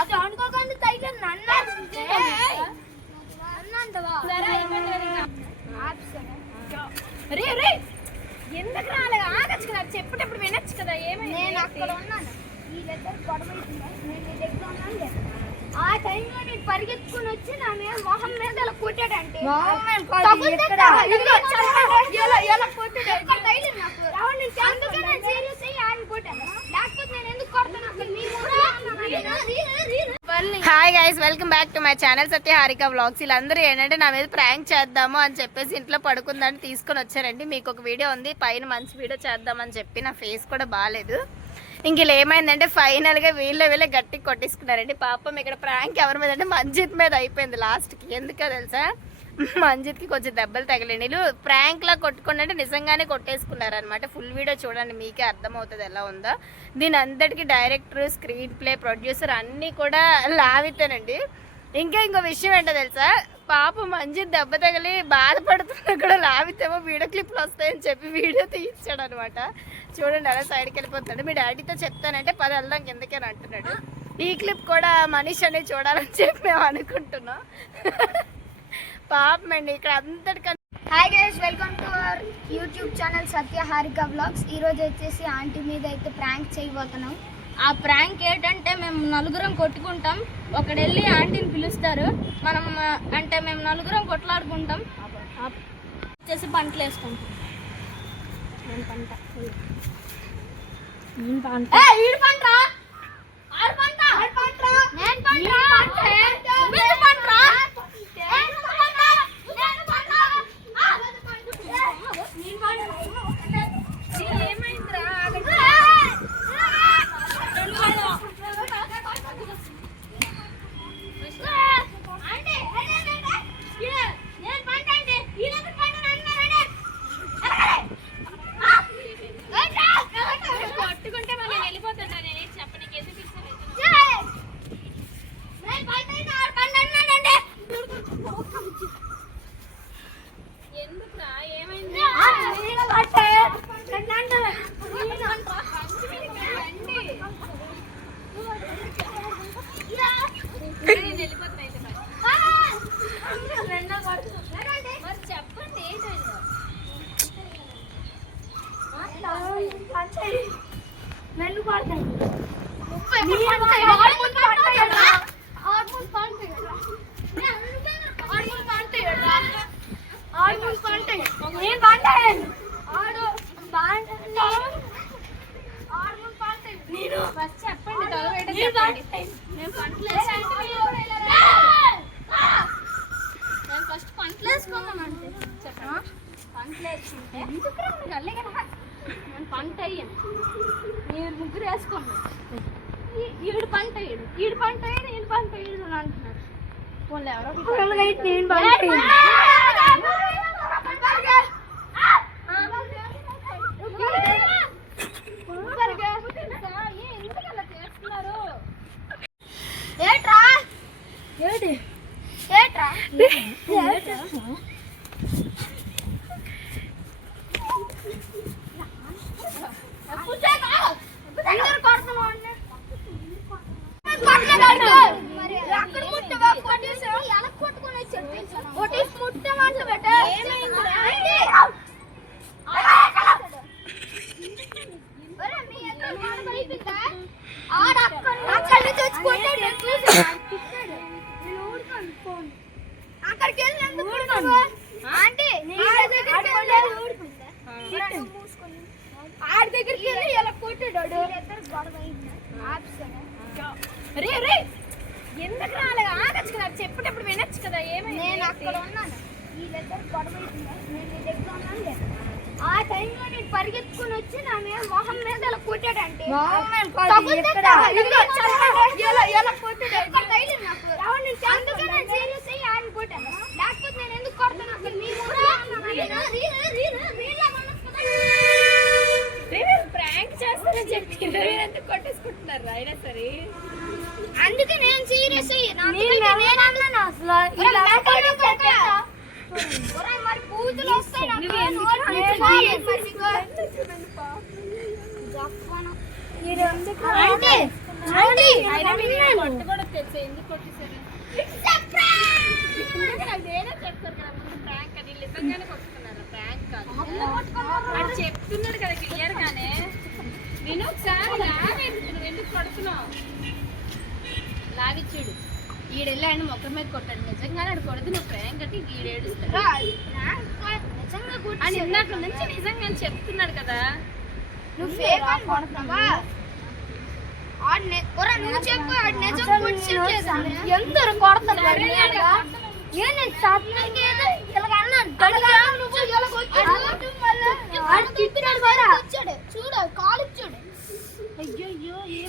అది అనుకోకుండా తగిలింది ఎందుకు రాలేదు? ఆగచ్చు కదా, చెప్పేటప్పుడు వినొచ్చు కదా. ఏమైంది? నేను అక్కడ ఉన్నాను, ఈ దగ్గర గొడవ నేను నీ దగ్గర ఉన్నాను. ఆ టైంలో నేను పరిగెత్తుకుని వచ్చి నా మీద మొహం మీద ఇలా కొట్టాడంటే hi guys, welcome back to my channel Satya Harika vlogs. వీళ్ళందరూ ఏంటంటే నా మీద ప్రాంక్ చేద్దాము అని చెప్పేసి ఇంట్లో పడుకుందని తీసుకొని వచ్చారండి. మీకు ఒక వీడియో ఉంది, పైన మంచి వీడియో చేద్దామని చెప్పి నా ఫేస్ కూడా బాగాలేదు. ఇంక ఇలా ఏమైందంటే ఫైనల్గా వీళ్ళే గట్టిగా కొట్టేసుకున్నారండి. పాపం ఇక్కడ ప్రాంక్ ఎవరి మీద అంటే మంజిత్ మీద అయిపోయింది లాస్ట్కి. ఎందుకో తెలుసా, మంజిత్కి కొంచెం దెబ్బలు తగిలింది. వీళ్ళు ప్రాంక్లా కొట్టుకుంటే నిజంగానే కొట్టేసుకున్నారనమాట. ఫుల్ వీడియో చూడండి, మీకే అర్థమవుతుంది ఎలా ఉందో. దీని అంతటికి డైరెక్టర్, స్క్రీన్ ప్లే, ప్రొడ్యూసర్ అన్నీ కూడా లావితేనండి. ఇంకో విషయం ఏంటో తెలుసా, పాప మంజిత్ దెబ్బ తగిలి బాధపడుతున్నా కూడా లావితేమో వీడియో క్లిప్లు వస్తాయని చెప్పి వీడియో తీయించాడు అనమాట. చూడండి అలా సైడ్కి వెళ్ళిపోతాడు. మీ డాడీతో చెప్తానంటే 10 వెళ్దాం కిందకేని అంటున్నాడు. ఈ క్లిప్ కూడా మనీష్ అనేది చూడాలని చెప్పి మేము అనుకుంటున్నాం. పాపం అండి ఇక్కడ అంతటికన్నా. Hi guys, welcome to our YouTube channel Satya Harika vlogs. ఈరోజు వచ్చేసి ఆంటీ మీద అయితే ప్రాంక్ చేయబోతున్నాం. ఆ ప్రాంక్ ఏంటంటే మేము నలుగురం కొట్టుకుంటాం, ఒకడు వెళ్ళి ఆంటీని పిలుస్తారు, మనం అంటే మేము నలుగురం కొట్లాడుకుంటాం, వచ్చేసి పంటలు వేసుకుంటాం. ఫస్ట్ పంటలు వేసుకున్నామంటే చెప్పండి, పంటలు వేసుకుంటే నేను పంట అయ్యాను, మీరు ముగ్గురు వేసుకున్నాను, ఈడు పంట వేయడు, ఈడు పంట వేయడు, ఈడు పంట వేయడు అని అంటున్నారు. వాళ్ళు ఎవరో ఎందుకు రాలేదు? ఆగచ్చు కదా, చెప్పేటప్పుడు వినొచ్చు కదా. ఏమైంది? నేను అక్కడ ఉన్నాను, ఈ దగ్గర గొడవ నేను నీ దగ్గర ఉన్నాను. ఆ టైంలో నేను పరిగెత్తుకుని వచ్చి నా మీద మొహం మీద ఇలా కొట్టాడంటే అందుకే నేను సీరియస్ అయ్యి ఆయన కొట్టాను. లేకపోతే నేను ఎందుకు కొడతాను? ప్రాంక్ చేస్తానని చెప్పి ఎందుకు కొట్టేసుకుంటున్నారు అయినా సరే. అందుకే నేను సీరియస్ అయ్యి ఒరేయ్, మరి బూతులు వస్తాయి నాకు. నువ్వు ఎందుకు నోరు అంత లేదు సీరియస్? మరి నీకు. జప్పను. ఆంటీ, ఆంటీ, అయినా మీరు కొట్టు కూడా తెలుసా ఎందుకు కొట్టేశారు? ఇందాక నాకు నేనే చెప్తారు కదా ముందు ప్రాంక్ అని. నిజంగానే కొట్టుకున్నారు, ప్రాంక్ కాదు. అది చెప్తున్నాడు కదా క్లియర్ గానే. నేను ఒకసారి లాగేది, నువ్వు ఎందుకు కొడుతున్నావు? లాగిచ్చుడు ఈడెళ్ళాడు మొక్క మీద కొట్టాడు. నిజంగానే అది కొడితే నువ్వు ప్రాంక్ కట్టి ఈడేడుస్తాడు రా, నిజంగా గుడ్ అని ఇందాక నుంచి నిజంగా చెప్తున్నాడు కదా. నువ్వు ఫేక్ అని కొడుతున్నావా? నువ్వు చెప్పు, ఆడు నిజం కొట్టలేదు. ఎందరు కొడతారు నేను సత్యంగా ఏదో ఇలాగన్నా నువ్వు వచ్చాడు చూడు, కాలు ఇచ్చాడు.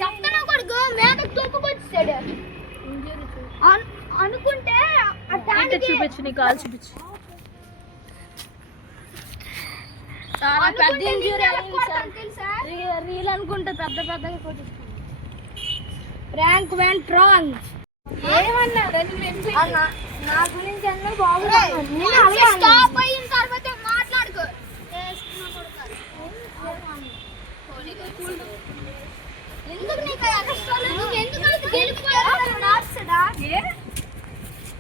చెప్తాను కొడుకు మీద తొప్పుకొచ్చాడు అనుకుంటే చూపించు, నీ కాల్ చూపించు. చాలా పెద్ద ఇంజూరీ తెలుసా? రీల్ అనుకుంటే పెద్ద పెద్దగా కొట్టించుకున్నాను. ర్యాంక్ వెంట్ రాంగ్ ఏమన్నాడు నా గురించి అన్నీ బాగుంది. స్టాప్ అయిన తర్వాత మాట్లాడుకో. ఎందుకు నీకు ఎక్స్ట్రాలు? నువ్వు ఎందుకు అంత గెలుపుకోవాలి?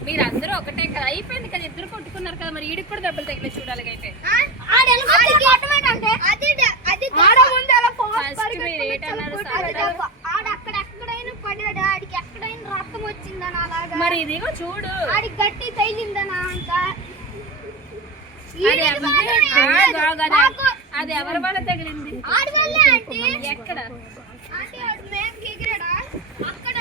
మీరందరూ ఒకటే కదా, అయిపోయింది కదా, ఇద్దరు కొట్టుకున్నారు కదా, మరి ఈడికి కూడా దెబ్బలు తగిలే చూడాలి అయితే. ఆడెక్కడెక్కడైనా పడ్డాడు, ఆడికి ఎక్కడైనా రక్తం వచ్చిందని అలాగా. మరి ఇదిగో చూడు, ఆడికి గట్టి తగిలిందనా అంత. అది ఎవరి వల్ల తగిలింది? ఆడి వల్లే ఆంటీ. ఎక్కడ ఆంటీ ఆడు మేకకి ఎగిరాడా? అక్కడ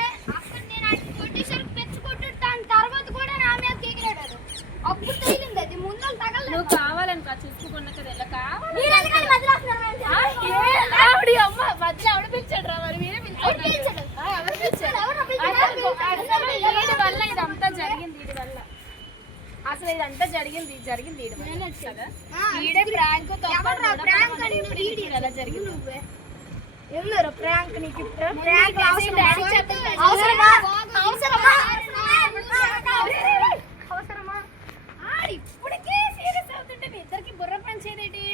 నేను ఆడికి కొట్టేసరికి పెంచి కొట్టాడు. దాని తర్వాత కూడా నా మీదకి ఎగిరాడు ఆడు. అప్పుడు తగిలింది, అది ముందర తగలలేదు. నువ్వు కావాలనుకో చూసుకున్నా కదా, ఇలా కావాలి. అమ్మ మధ్యలో ఎవడు పిలిచాడు రా? మరి మీరే పిలిచాడు. వీడి వల్ల ఇదంతా జరిగింది, వీడి వల్ల అసలు ఇదంతా జరిగింది వీడి వల్ల కదా. వీడే ప్రాంక్ ఎలా జరిగింది? ఎందుకు ప్రాంక్ నీకు ఇప్పుడు? ప్రాంక్ అవసరమా? ఇప్పటికే సీరియస్ అవుతుంటే మీ ఇద్దరికి బుర్ర పంచేదేటి?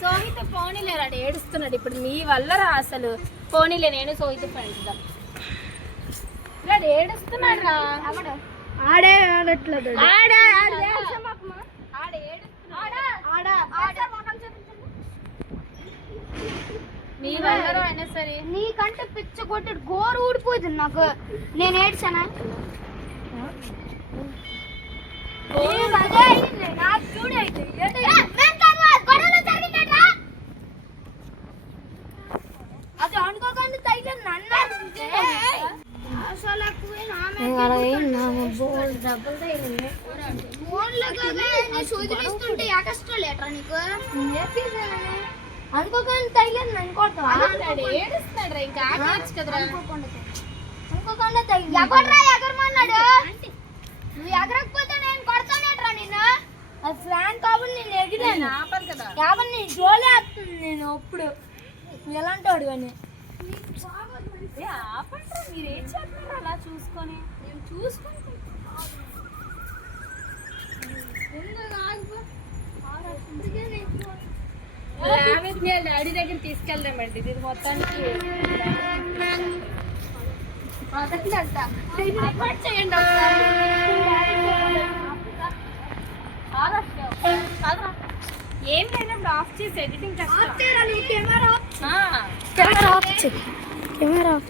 సోహిత పోనీలేరాడు, ఏడుస్తున్నాడు ఇప్పుడు మీ వల్ల రా. అసలు పోనీలే, నేను సోహిత ఫ్రెండ్స్ దా. ఇలా ఏడుస్తున్నాడు రా. ఆడే ఆడట్లేదు. మీ వల్ల అయినా సరే నీకంటే పిచ్చ కొట్టాడు, గోరు ఊడిపోతుంది నాకు. నేను ఏడ్చానా? నాకు చూడు అయితే అది అనుకోకుండా తగిలింది నన్ను. చూదిస్తుంటే ఎకస్ట్రా నీకు అనుకోకుండా తగిలింది అనుకోవటం. ఏడుస్తున్నాడు రా, ఇంకా ఆగచ్చు కదరా. అనుకోకుండా తగిలి ఎగర్రా ఎగరమన్నాడు. నువ్వు ఎగరకపోతే నేను కొడతానేట్రా నిన్ను. అది ఫ్రాంక్ కాబట్టి నేను ఎగిరాను. ఆపరు కదా, కాబట్టి నేను జోలేస్తుంది. నేను అప్పుడు ఎలాంటి వాడు అని ఆపండి. మీరు ఏం చేస్తున్నారు అలా చూసుకొని? నేను చూసుకొని డాడీ దగ్గర తీసుకెళ్దామండి. ఇది మొత్తానికి చేయండి. ఏం లేనప్పుడు ఆఫ్ చేసి ఎడిటింగ్ కష్టం. Camera off.